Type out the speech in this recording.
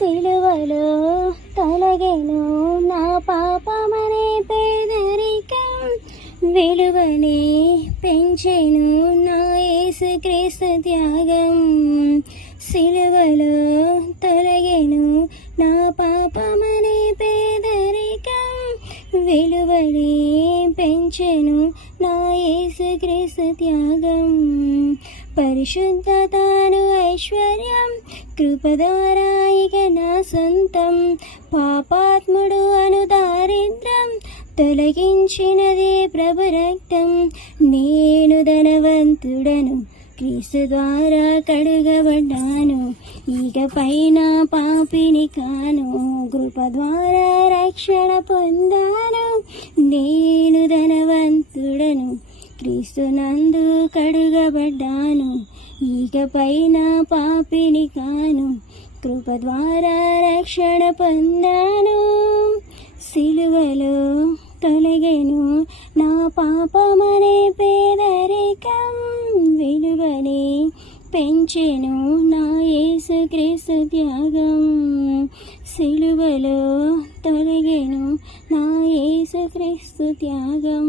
సిలువలో తొలగెను నా పాపమనే పేదరికం, విలువనే పెంచెను నా యేసుక్రీస్తు త్యాగం. సిలువలో తొలగెను నా పాపమనే పేదరికం, విలువనే పెంచెను నా యేసుక్రీస్తు త్యాగం. పరిశుద్ధతను ఐశ్వర్యం కృప ద్వారా ఇక నా సొంతం, పాపాత్ముడు అను దారిద్ర్యం తొలగించినది ప్రభు రక్తం. నేను ధనవంతుడను క్రీస్తు ద్వారా కడుగబడ్డాను, ఇకపై నా పాపిని కాను, కృప ద్వారా రక్షణ పొందాను. నేను ధనవంతుడను క్రీస్తు నందు కడుగబడ్డాను, ఇకపై నా పాపిని కాను, కృప ద్వారా రక్షణ పొందాను. సిలువలో తొలగెను నా పాపమనే పేదరికం, విలువనే పెంచెను నా యేసుక్రీస్తు త్యాగం. సిలువలో తొలగెను నా యేసుక్రీస్తు త్యాగం.